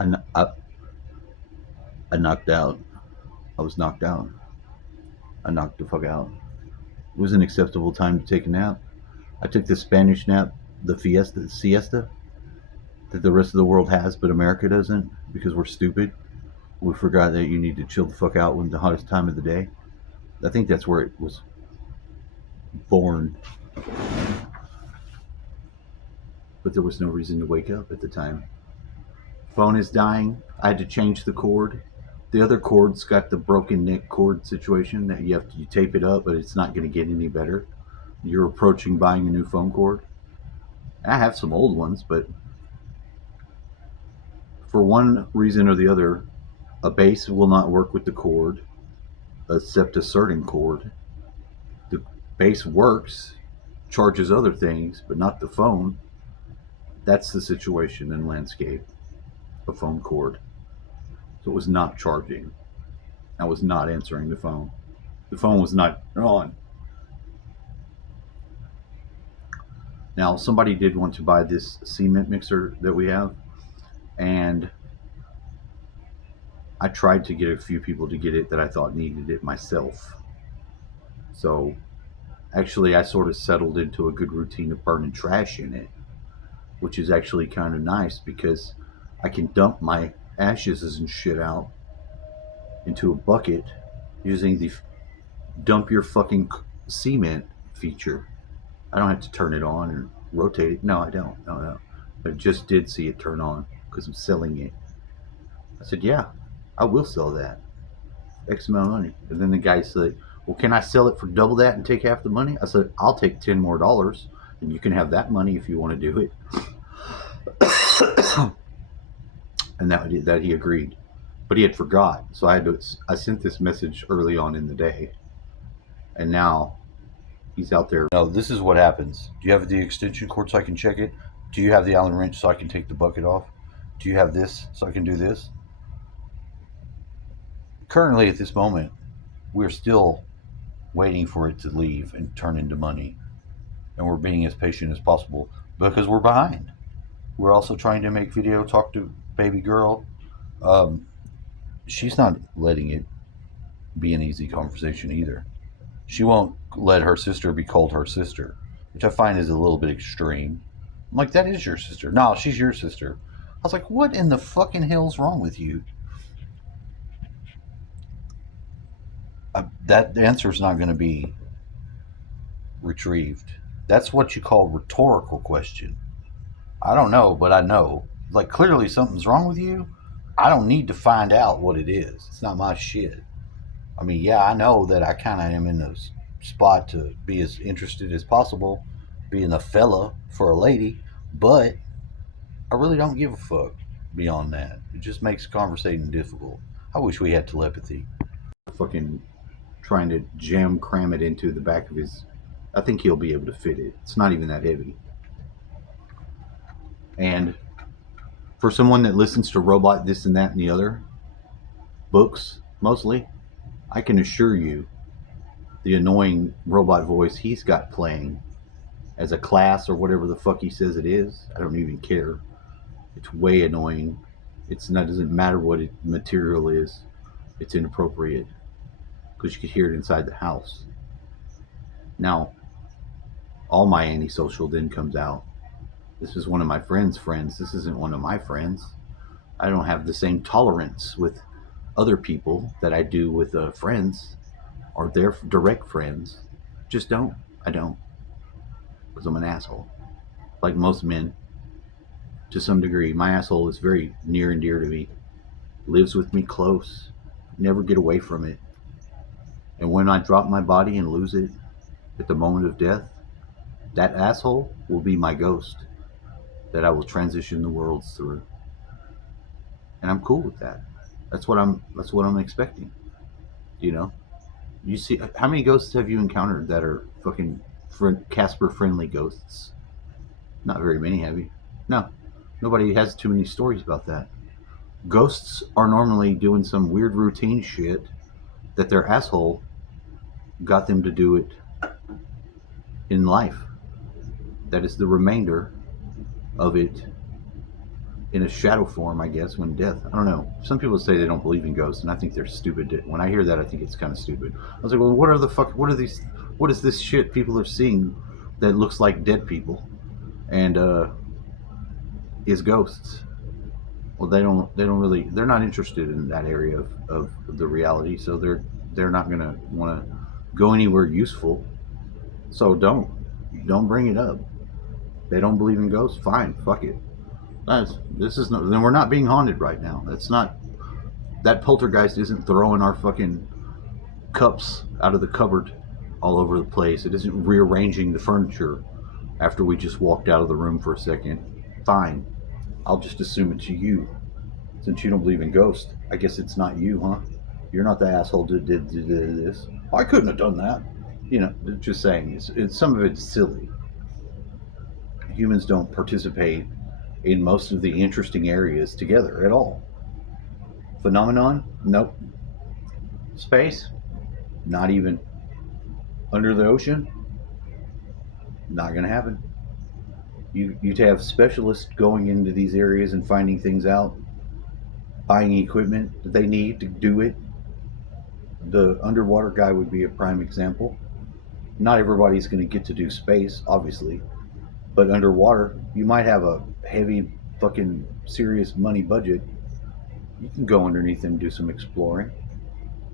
I, kn- I, I knocked out. I was knocked out. I knocked the fuck out. It was an acceptable time to take a nap. I took the Spanish nap, the siesta that the rest of the world has, but America doesn't because we're stupid. We forgot that you need to chill the fuck out when the hottest time of the day. I think that's where it was born, but there was no reason to wake up at the time. Phone is dying. I had to change the cord. The other cord's got the broken neck cord situation that you tape it up, but it's not going to get any better. You're approaching buying a new phone cord. I have some old ones, but for one reason or the other, a base will not work with the cord, except a certain cord. The base works, charges other things, but not the phone. That's the situation in landscape. A phone cord. So it was not charging. I was not answering the phone. The phone was not on. Now, somebody did want to buy this cement mixer that we have, and I tried to get a few people to get it that I thought needed it myself. So, actually, I sort of settled into a good routine of burning trash in it, which is actually kind of nice because I can dump my ashes and shit out into a bucket using the dump your fucking cement feature. I don't have to turn it on and rotate it. No, I don't. No, no. But I just did see it turn on because I'm selling it. I said, yeah, I will sell that. X amount of money. And then the guy said, well, can I sell it for double that and take half the money? I said, I'll take $10 more and you can have that money if you want to do it. And that he agreed. But he had forgot. So I sent this message early on in the day. And now he's out there. No, this is what happens. Do you have the extension cord so I can check it? Do you have the Allen wrench so I can take the bucket off? Do you have this so I can do this? Currently, at this moment, we're still waiting for it to leave and turn into money. And we're being as patient as possible because we're behind. We're also trying to make video, talk to baby girl. Um, she's not letting it be an easy conversation either. She won't let her sister be called her sister, which I find is a little bit extreme. I'm like, that is your sister. No, she's your sister. I was like, what in the fucking hell's wrong with you? That answer is not going to be retrieved. That's what you call rhetorical question. I don't know, but I know. Like, clearly something's wrong with you. I don't need to find out what it is. It's not my shit. I mean, yeah, I know that I kind of am in the spot to be as interested as possible, being a fella for a lady, but I really don't give a fuck beyond that. It just makes conversating difficult. I wish we had telepathy. Fucking trying to jam cram it into the back of his. I think he'll be able to fit it. It's not even that heavy. And for someone that listens to Robot This and That and the Other books, mostly, I can assure you the annoying robot voice he's got playing as a class or whatever the fuck he says it is, I don't even care. It's way annoying. It's not doesn't matter what it material is. It's inappropriate because you could hear it inside the house. Now, all my antisocial then comes out. This is one of my friend's friends. This isn't one of my friends. I don't have the same tolerance with other people that I do with friends or their direct friends. Just don't. I don't. Because I'm an asshole. Like most men, to some degree. My asshole is very near and dear to me. Lives with me close. Never get away from it. And when I drop my body and lose it at the moment of death, that asshole will be my ghost that I will transition the worlds through. And I'm cool with that. That's what I'm expecting. You know? You see how many ghosts have you encountered that are fucking Casper friendly ghosts? Not very many, have you? No. Nobody has too many stories about that. Ghosts are normally doing some weird routine shit that their asshole got them to do it in life. That is the remainder of it in a shadow form, I guess, when death. I don't know. Some people say they don't believe in ghosts, and I think they're stupid. When I hear that, I think it's kind of stupid. I was like, well, what are these, what is this shit people are seeing that looks like dead people and is ghosts? Well, they don't really, they're not interested in that area of the reality, so they're not gonna want to go anywhere useful. So don't bring it up. They don't believe in ghosts. Fine, fuck it. This is no. Then we're not being haunted right now. That's not. That poltergeist isn't throwing our fucking cups out of the cupboard all over the place. It isn't rearranging the furniture after we just walked out of the room for a second. Fine. I'll just assume it's you. Since you don't believe in ghosts, I guess it's not you, huh? You're not the asshole that did this. I couldn't have done that. You know, just saying. Some of it's silly. Humans don't participate in most of the interesting areas together at all. Phenomenon? Nope. Space? Not even. Under the ocean? Not going to happen. You have specialists going into these areas and finding things out, buying equipment that they need to do it. The underwater guy would be a prime example. Not everybody's going to get to do space, obviously, but underwater, you might have a heavy, fucking serious money budget. You can go underneath and do some exploring,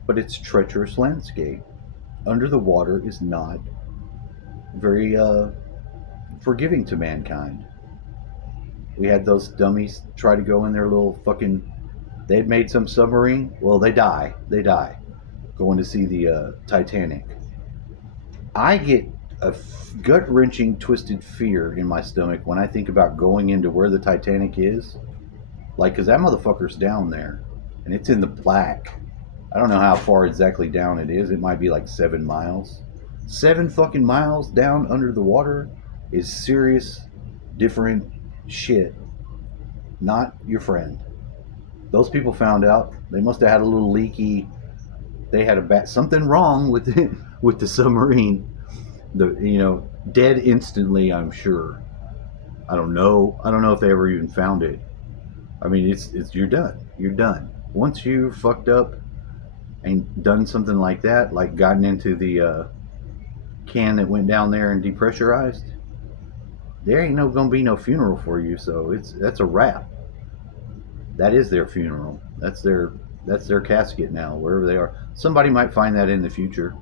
but it's treacherous landscape. Under the water is not very forgiving to mankind. We had those dummies try to go in their little fucking. They had made some submarine. Well, they die. They die. Going to see the Titanic. I get a gut wrenching, twisted fear in my stomach when I think about going into where the Titanic is. Like, because that motherfucker's down there and it's in the black. I don't know how far exactly down it is. It might be like 7 miles. 7 fucking miles down under the water is serious, different shit. Not your friend. Those people found out. They must have had a little leaky. They had something wrong with with the submarine. Dead instantly. I'm sure. I don't know. I don't know if they ever even found it. I mean, it's you're done. You're done. Once you fucked up and done something like that, like gotten into the can that went down there and depressurized, there ain't gonna be no funeral for you. So that's a wrap. That is their funeral. That's their casket now, wherever they are. Somebody might find that in the future.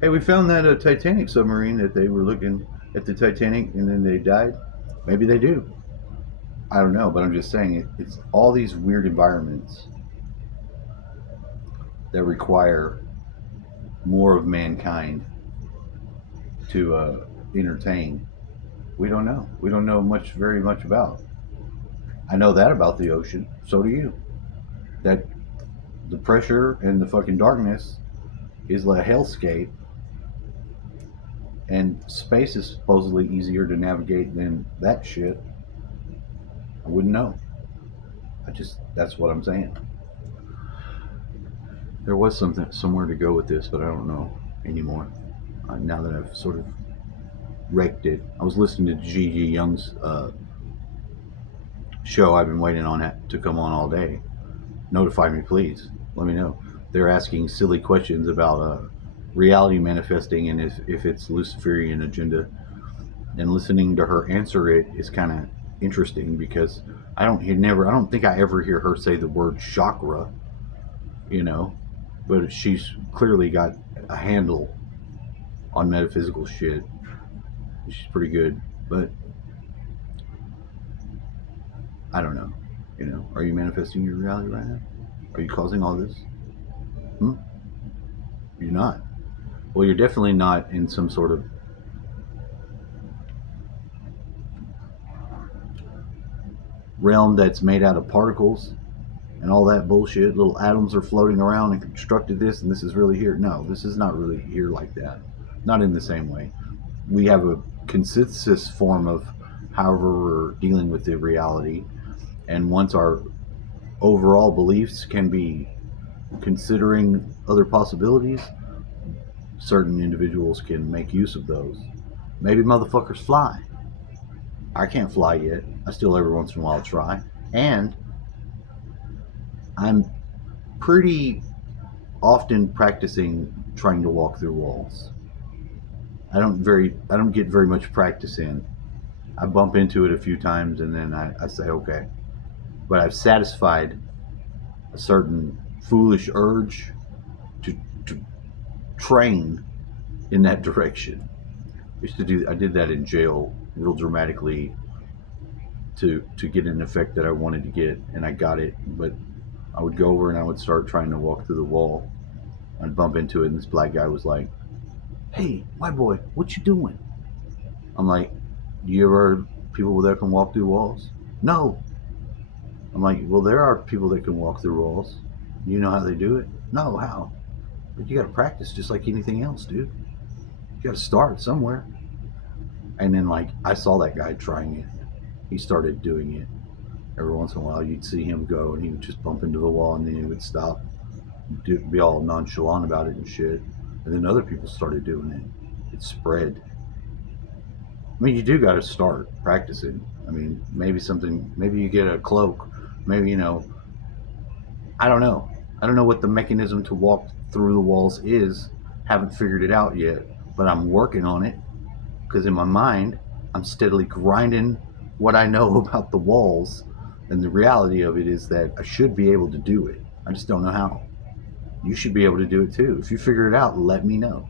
Hey, we found that Titanic submarine that they were looking at the Titanic and then they died. Maybe they do. I don't know, but I'm just saying it's all these weird environments that require more of mankind to entertain. We don't know. We don't know very much about. I know that about the ocean. So do you. That the pressure and the fucking darkness is like a hellscape. And space is supposedly easier to navigate than that shit. I wouldn't know. That's what I'm saying. There was somewhere to go with this, but I don't know anymore. Now that I've sort of wrecked it. I was listening to Gigi Young's show. I've been waiting on it to come on all day. Notify me, please. Let me know. They're asking silly questions about reality manifesting and if it's Luciferian agenda. And listening to her answer it is kind of interesting because I don't think I ever hear her say the word chakra, but she's clearly got a handle on metaphysical shit. She's pretty good, but I don't know. Are you manifesting your reality right now? Are you causing all this? You're not. Well, you're definitely not in some sort of realm that's made out of particles and all that bullshit. Little atoms are floating around and constructed this, and this is really here. No, this is not really here like that. Not in the same way. We have a consensus form of however we're dealing with the reality, and once our overall beliefs can be considering other possibilities, certain individuals can make use of those. Maybe motherfuckers fly. I can't fly yet. I still every once in a while try. And I'm pretty often practicing trying to walk through walls. I don't get very much practice in. I bump into it a few times and then I say okay. But I've satisfied a certain foolish urge to train in that direction. I did that in jail real dramatically to get an effect that I wanted to get, and I got it. But I would go over and I would start trying to walk through the wall. I'd bump into it, and this black guy was like, "Hey, white boy, what you doing?" I'm like, "Do you ever heard people that can walk through walls?" No. I'm like, "Well, there are people that can walk through walls. You know how they do it?" No, how? But you got to practice just like anything else, dude. You got to start somewhere. And then, like, I saw that guy trying it. He started doing it. Every once in a while, you'd see him go, and he would just bump into the wall, and then he would stop, be all nonchalant about it and shit. And then other people started doing it. It spread. I mean, you do got to start practicing. I mean, maybe you get a cloak. Maybe, I don't know. I don't know what the mechanism to walk through the walls is. Haven't figured it out yet, but I'm working on it because in my mind, I'm steadily grinding what I know about the walls. And the reality of it is that I should be able to do it. I just don't know how. You should be able to do it too. If you figure it out, let me know.